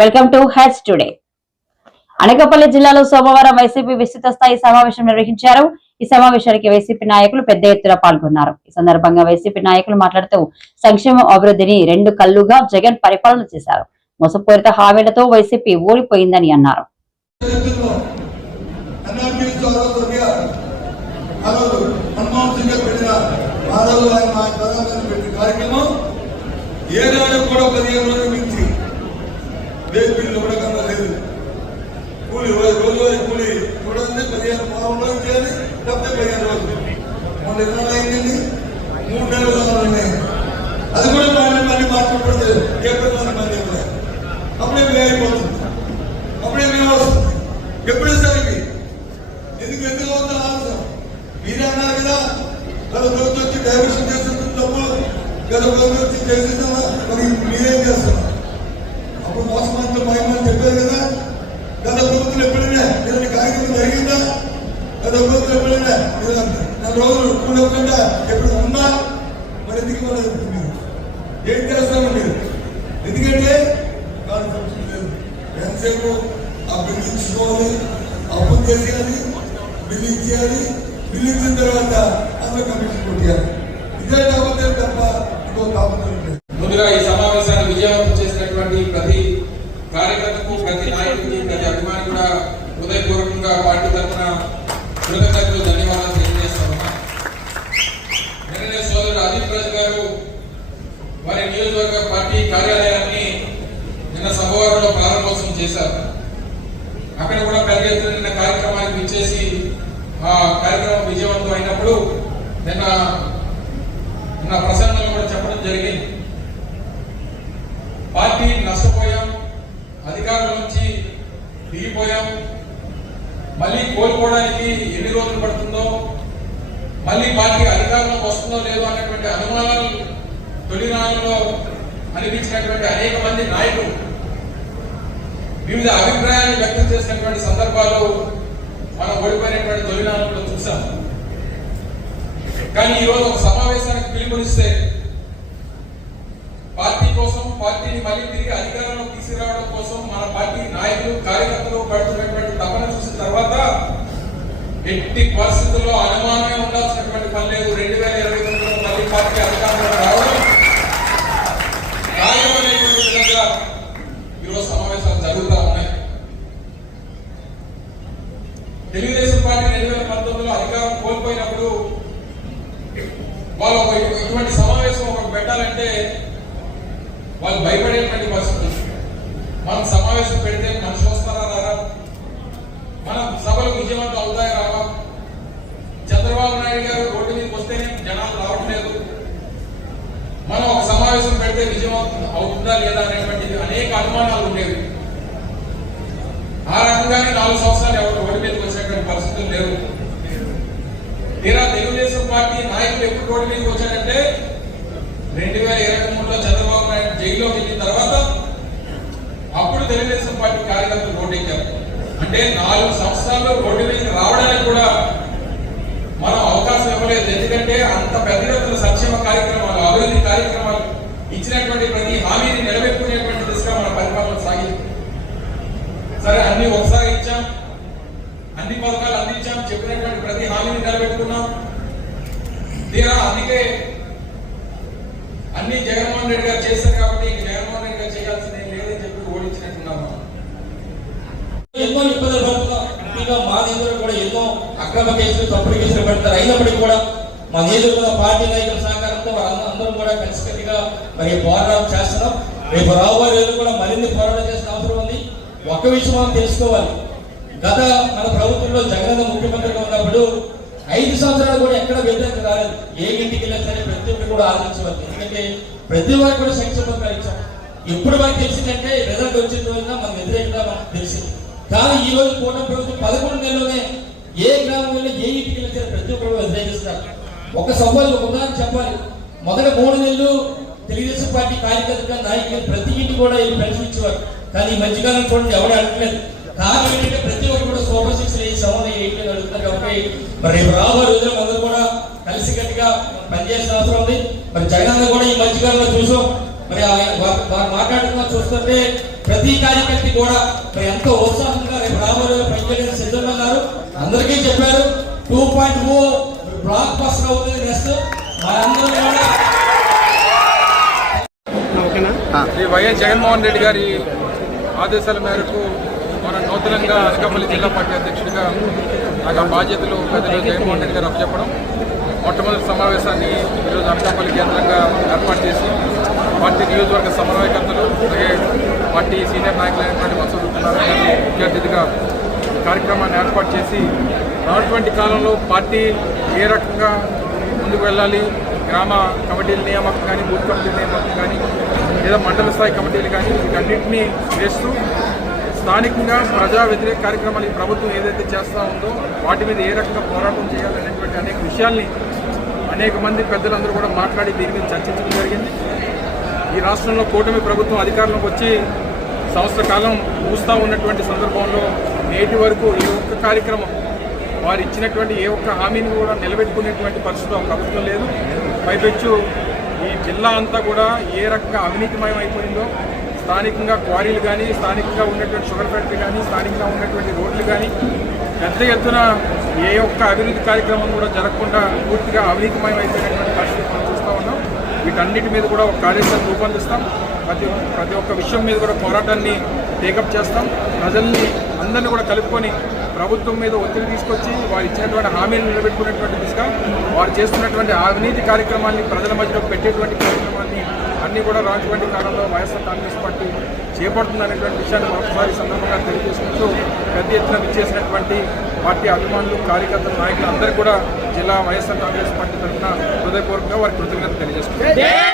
Welcome to hatch today. Anakapalli జిల్లాలో సోమవారం YCP విస్తృత స్థాయి సమావేశం నిర్వహించారు. ఈ సమావేశానికి వైసీపీ నాయకులు పెద్ద ఎత్తున పాల్గొన్నారు. ఈ సందర్భంగా వైసీపీ నాయకులు మాట్లాడుతూ సంక్షేమ అభివృద్ధిని రెండు కళ్ళుగా జగన్ పరిపాలన చేశారు. మోసపూరిత హామీలతో వైసీపీ ఓడిపోయిందని అన్నారు. ఎన్ఆర్టీస్ ఆ కూడా పదిహేను ఇవ్వడం లేదు. కూలి రోజు రోజువారీ కూలి చూడండి పదిహేను వారం రోజులు చేయాలి డెబ్బై పదిహేను రోజులు. మొన్న ఎన్ని అయిందండి మూడు నెలలు ఉన్నాయి అది కూడా మళ్ళీ మళ్ళీ మార్చబడితే ఏప్రిల్ మంది మంది అప్పుడే మీరు అయిపోతుంది అప్పుడే మేము వస్తుంది. ఎప్పుడే సరికి. ఎందుకు ఎందుకు అవుతుంది ఆలోచన. మీరే అన్నారు కదా గత ప్రభుత్వం వచ్చి డైవర్షన్ చేస్తుంది తప్పు. గత ప్రభుత్వం వచ్చి చేసిందా మరి మీరేం చేస్తున్నారు అప్పుడు మోసమంతులు మహిమని చెప్పారు కదా గత ప్రభుత్వం ఎప్పుడైనా ఏదైనా జరిగిందా? అది ఒక రోజు ఎప్పుడైనా ఏదైనా నెల రోజులు కూడకుండా ఎప్పుడు ఉందా మరి ఎందుకు ఇవ్వలేదు ఇప్పుడు మీరు ఏం చేస్తాము మీరు? ఎందుకంటే కాన్సెప్ట్ లేదు. ఎంతసేపు ఆ బిల్లు ఇచ్చుకోవాలి అప్పు చేయాలి బిల్లు ఇచ్చేయాలి బిల్లు ఇచ్చిన తర్వాత అందులో కమిషన్ కొట్టేయాలి. ఇదే కాకపోతే తప్ప ఇంకో కాకపోతే ముందుగా ఈ సమావేశాన్ని విజయవంతం చేసినటువంటి ప్రతి కార్యకర్తకు ప్రతి నాయకుడికి ప్రతి అభిమాని కూడా హృదయపూర్వకంగా పార్టీ తరఫున కృతజ్ఞతలు ధన్యవాదాలు తెలియజేస్తున్నా నిన్ననే సోదరుడు అదీప్ రాజు గారు వారి నియోజకవర్గ పార్టీ కార్యాలయాన్ని నిన్న సభవారంలో ప్రారంభోత్సవం చేశారు. అక్కడ కూడా పెద్ద ఎత్తున నిన్న కార్యక్రమానికి విచ్చేసి ఆ కార్యక్రమం విజయవంతం అయినప్పుడు నిన్న ప్రసంగంలో కూడా చెప్పడం జరిగింది పార్టీ నష్టపోయాం అధికారుల నుంచి దిగిపోయాం మళ్ళీ కోలుకోవడానికి ఎన్ని రోజులు పడుతుందో మళ్ళీ పార్టీ అధికారంలోకి వస్తుందో లేదో అనేటువంటి అనుమానాలు తొలినాళ్ళలో అనిపించినటువంటి అనేక మంది నాయకులు వివిధ అభిప్రాయాన్ని వ్యక్తం చేసినటువంటి సందర్భాలు మనం ఓడిపోయినటువంటి తొలినాళ్ళలో చూసాం కానీ ఈరోజు ఒక సమావేశానికి పిలుపునిస్తే పార్టీని మళ్ళీ తిరిగి అధికారంలో తీసుకురావడం కోసం మన పార్టీ నాయకులు కార్యకర్తలు పడుతున్నటువంటి తపన చూసిన తర్వాత ఎట్టి పరిస్థితుల్లో అనుమానమే ఉండాల్సినటువంటి పని లేదు. రెండు వేల ఇరవై తొమ్మిదిలో మళ్ళీ పార్టీ అధికారంలో రావడం ఖాయమనేటువంటి విధంగా ఈరోజు సమావేశాలు జరుగుతూ ఉన్నాయి. తెలుగుదేశం పార్టీ రెండు వేల పంతొమ్మిదిలో అధికారం కోల్పోయినప్పుడు వాళ్ళు ఒక ఇటువంటి సమావేశం ఒకటి పెట్టాలంటే వాళ్ళు భయపడేటువంటి పరిస్థితి. మనం సమావేశం పెడితే మనిషి వస్తారా రారా? మన సభలు విజయవంతం అవుతాయా రావా? చంద్రబాబు నాయుడు గారు రోడ్డు మీదకి వస్తేనే జనాలు రావట్లేదు. మనం ఒక సమావేశం పెడితే విజయవంతం అవుతుందా లేదా అనేటువంటిది అనేక అనుమానాలు ఉండేవి. ఆ రకంగానే నాలుగు సంవత్సరాలు ఎవరు రోడ్డు మీదకి వచ్చేటువంటి పరిస్థితులు లేవు. తీరా తెలుగుదేశం పార్టీ నాయకులు ఎప్పుడు రోడ్డు మీదకి వచ్చారంటే రెండు వేల ఇరవై మూడులో చంద్రబాబు నాయుడు జైల్లో వెళ్ళిన తర్వాత అప్పుడు తెలుగుదేశం పార్టీ కార్యకర్తలు ఓటెక్కారు అంటే నాలుగు సంవత్సరాల్లో రోడ్డు మీదకి రావడానికి కూడా మనం అవకాశం ఇవ్వలేదు. ఎందుకంటే అంత పెద్ద ఎత్తున సంక్షేమ కార్యక్రమాలు అభివృద్ధి కార్యక్రమాలు ఇచ్చినటువంటి ప్రతి హామీని నిలబెట్టుకునేటువంటి దిశగా మన పరిపాలన సాగింది. సరే అన్ని ఒకసారి ఇచ్చాం. అన్ని పథకాలు అందించాం. చెప్పినటువంటి ప్రతి హామీని నిలబెట్టుకున్నాం తీరా అందుకే అన్ని జగన్మోహన్ రెడ్డి గారు చేశారు కాబట్టి ఇంక జగన్మోహన్ రెడ్డి గారు చేయాల్సింది లేదని చెప్పి ఓడించినట్టున్నాము ఎన్నో ఇబ్బందులు పడుతున్నాం. మా నిధులు కూడా ఎన్నో అక్రమ కేసులు తప్పుడు కేసులు పెడతారు. అయినప్పటికీ కూడా మా నిధులు పార్టీ నాయకుల సహకారంతో అందరం కూడా కలిసికట్టుగా మరి పోరాటం చేస్తున్నాం. రేపు రాబోయే రోజు కూడా మరిన్ని పోరాటం చేసిన అవసరం ఉంది. ఒక్క విషయం మనం తెలుసుకోవాలి. గత మన ప్రభుత్వంలో జగన్ ముఖ్యమంత్రిగా ఉన్నప్పుడు ఐదు సంవత్సరాలు కూడా ఎక్కడ వ్యతిరేకత కాదు ఏ ఇంటికి వెళ్ళినా సరే ప్రతి ఒక్కరు కూడా ఆలోచించవద్దు ఎందుకంటే ప్రతి ఒక్కరు కూడా సంక్షేమ పథకాలు ఇచ్చాం. ఎప్పుడు మనకు తెలిసిందంటే రిజల్ట్ వచ్చిన రోజున మన వ్యతిరేకత మనకు తెలిసింది. కానీ ఈ రోజు కూటమి ప్రభుత్వం పదకొండు నెలలోనే ఏ గ్రామంలో ఏ ఇంటికి వెళ్ళినా సరే ప్రతి ఒక్కరు వ్యతిరేకిస్తారు ఒక సవాల్ ఒక ఉదాహరణ చెప్పాలి. మొదట మూడు నెలలు తెలుగుదేశం పార్టీ కార్యకర్తగా నాయకులు ప్రతి ఇంటి కూడా ఈ పెన్షన్ ఇచ్చేవారు. కానీ ఈ మధ్యకాలం చూడండి ఎవరు అడగలేదు కారణం ఏంటంటే ప్రతి ఒక్కరు కూడా సూపర్ సిక్స్ వేసి సమాధానం ఏంటి అని అడుగుతారు కాబట్టి మరి రేపు రాబోయే రోజుల్లో గట్టిగా పనిచేసిన అవసరం ఉంది. మరి జగన్ కూడా ఈ మధ్యకాలంలో చూసాం. మరి వారు మాట్లాడుతున్నా చూస్తుంటే ప్రతి కార్యకర్త కూడా మరి ఎంతో ఉత్సాహంగా రేపు రాబోయే పనిచేయడానికి సిద్ధంగా ఉన్నారు అందరికీ చెప్పారు. Two point O block buster అవుతుంది నెక్స్ట్. మనందరం కూడా శ్రీ వైఎస్ జగన్మోహన్ రెడ్డి గారి ఆదేశాల మేరకు మన నూతనంగా అనకాపల్లి జిల్లా పార్టీ అధ్యక్షుడిగా నాకు ఆ బాధ్యతలు పెద్దలు జగన్మోహన్ రెడ్డి గారు అప్పచెప్పడం. మొట్టమొదటి సమావేశాన్ని ఈరోజు అనకాపల్లి కేంద్రంగా ఏర్పాటు చేసి పార్టీ నియోజకవర్గ సమన్వయకర్తలు అలాగే పార్టీ సీనియర్ నాయకులైనటువంటి మసూద్ గారిని ముఖ్య అతిథిగా కార్యక్రమాన్ని ఏర్పాటు చేసి రానటువంటి కాలంలో పార్టీ ఏ రకంగా ముందుకు వెళ్ళాలి? గ్రామ కమిటీల నియామకం కానీ బూత్ కమిటీల నియామకం కానీ లేదా మండల స్థాయి కమిటీలు కానీ వీటన్నింటినీ వేస్తూ స్థానికంగా ప్రజా వ్యతిరేక కార్యక్రమాలు ఈ ప్రభుత్వం ఏదైతే చేస్తూ ఉందో వాటి మీద ఏ రకంగా పోరాటం చేయాలనేటువంటి అనేక విషయాల్ని అనేక మంది పెద్దలందరూ కూడా మాట్లాడి దీని మీద చర్చించడం జరిగింది. ఈ రాష్ట్రంలో కూటమి ప్రభుత్వం అధికారంలోకి వచ్చి సంవత్సర కాలం చూస్తూ ఉన్నటువంటి సందర్భంలో నేటి వరకు ఏ ఒక్క కార్యక్రమం వారు ఇచ్చినటువంటి ఏ ఒక్క హామీని కూడా నిలబెట్టుకునేటువంటి పరిస్థితి ఒక ప్రభుత్వం లేదు. పైపెచ్చు ఈ జిల్లా అంతా కూడా ఏ రకంగా అవినీతిమయం అయిపోయిందో స్థానికంగా క్వారీలు కానీ స్థానికంగా ఉన్నటువంటి షుగర్ ఫ్యాక్టరీ కానీ స్థానికంగా ఉన్నటువంటి రోడ్లు కానీ పెద్ద ఎత్తున ఏ ఒక్క అభివృద్ధి కార్యక్రమం కూడా జరగకుండా పూర్తిగా అవినీతిమయం అయిపోయినటువంటి పరిస్థితి మనం చూస్తూ ఉన్నాం. వీటన్నిటి మీద కూడా ఒక కార్యాచరణ రూపొందిస్తాం. ప్రతి ప్రతి ఒక్క విషయం మీద కూడా పోరాటాన్ని టేకప్ చేస్తాం. ప్రజల్ని అందరినీ కూడా కలుపుకొని ప్రభుత్వం మీద ఒత్తిడి తీసుకొచ్చి వారు ఇచ్చినటువంటి హామీలు నిలబెట్టుకునేటువంటి దిశగా వారు చేస్తున్నటువంటి అవినీతి కార్యక్రమాన్ని ప్రజల మధ్యలో పెట్టేటువంటి కార్యక్రమాన్ని అన్నీ కూడా రాజువంటి కాలంలో వైఎస్ఆర్ కాంగ్రెస్ పార్టీ చేపడుతుందనేటువంటి విషయాన్ని మరొకసారి సందర్భంగా తెలియజేసుకుంటూ పెద్ద ఎత్తున విచ్చేసినటువంటి పార్టీ అభిమానులు కార్యకర్తలు నాయకులు అందరూ కూడా జిల్లా వైఎస్ఆర్ కాంగ్రెస్ పార్టీ తరఫున హృదయపూర్వకంగా వారి కృతజ్ఞత తెలియజేస్తున్నారు